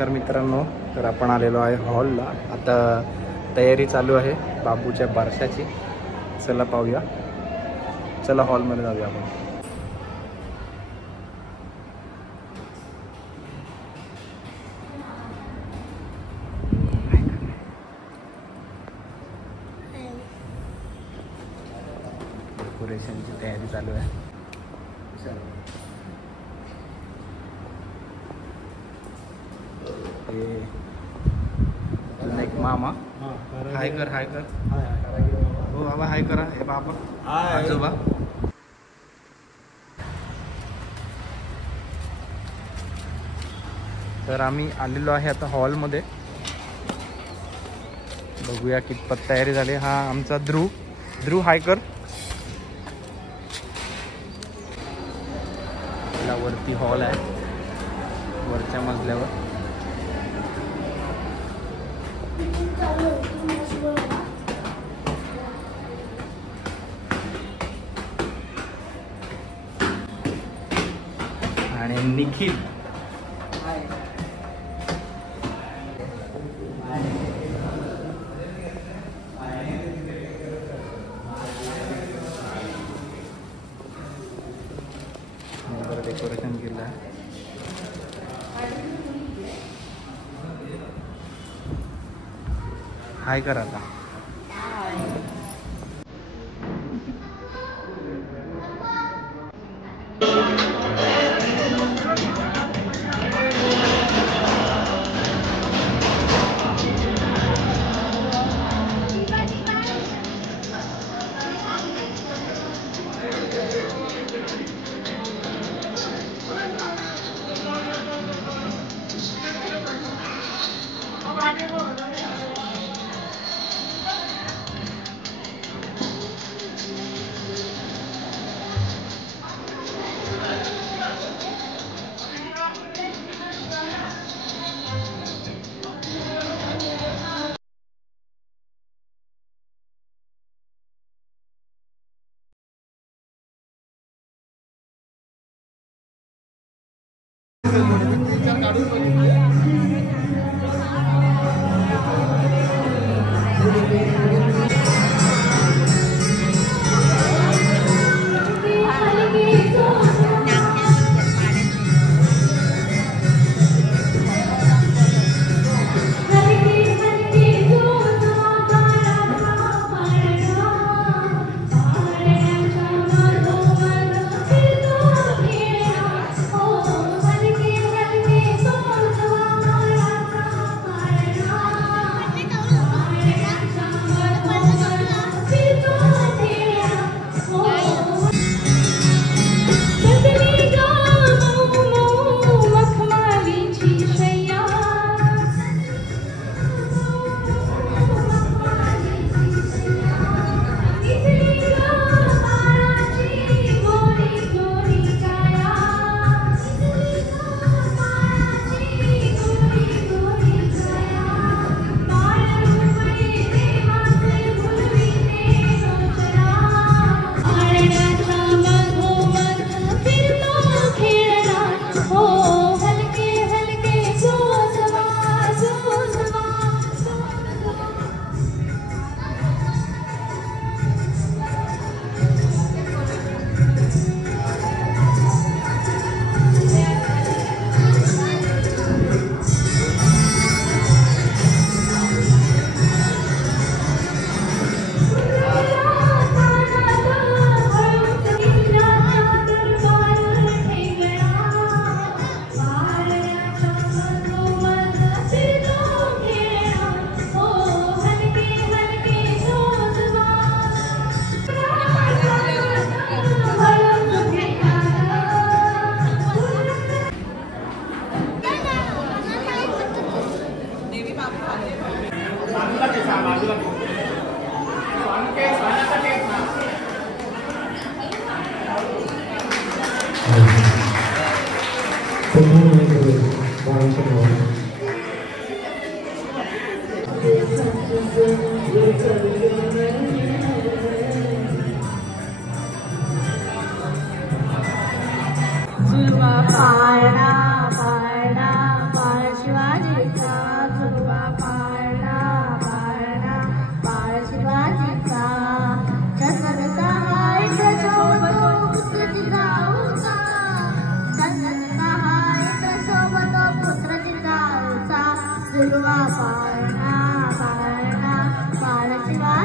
नमस्कार मित्रांनो, तर आपण आलेलो आहे हॉलला. आता तयारी चालू आहे बाबूच्या बारशाची. चला पाहूया, चला हॉलमध्ये जाऊया आपण. डेकोरेशनची तयारी चालू आहे. एक मामा हाय कर हो बाबा, हाय करा. हे बाबा आजोबा. तर आम्ही आलेलो आहे आता हॉलमध्ये. बघूया कितपत तयारी झाली. हा आमचा ध्रुव हाय कर. वरती हॉल आहे, वरच्या मजल्यावर. आणि निखिल डेकोरेशन केलं आहे. हाय कर आता.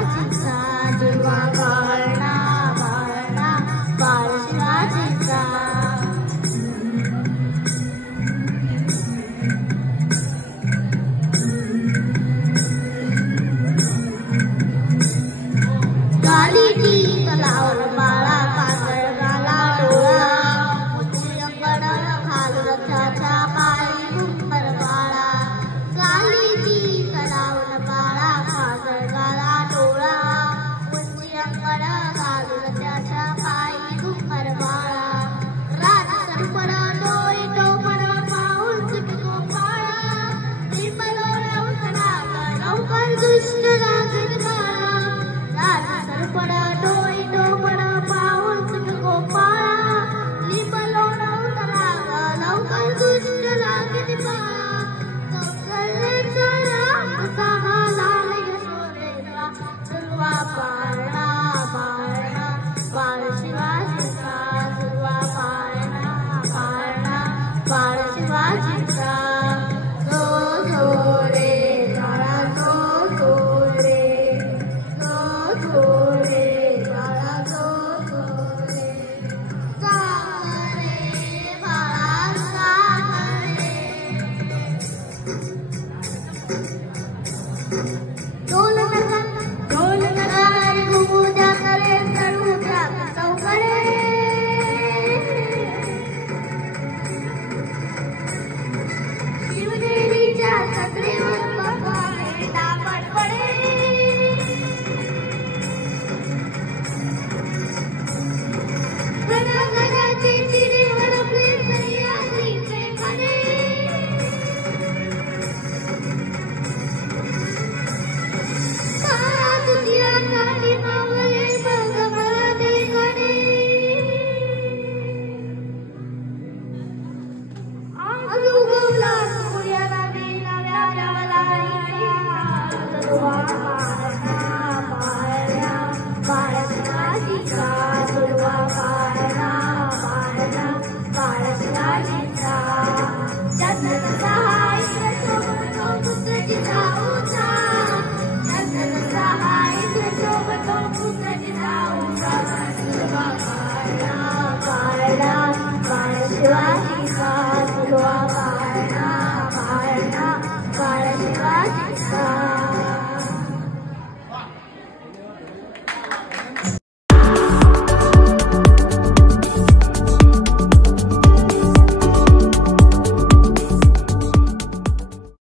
शिवाजीचा दुर्वा बाळणा बाळणा बाळ शिवाजीचा गालीची तलावर बाळा काजळ गाला डोळा उंची अंगण घालून रथाच्या पायी घुंगर बाळा गालीची तलावर बाळा काजळ गाला डोळा उंची अंगण घालून रथाच्या पायी घुंगर बाळा रात सरपण डोई टोपण पाऊल सुटको बाळा निर्मलो रवसना लवकर दुष्ट लागेल बाळा रात सरपण डोई टोपण पाऊल सुटको बाळा निर्मलो रवसना लवकर दुष्ट लागेल बाळा कौशल्याचा राग सहा लाल यशोदेचा दुर्वा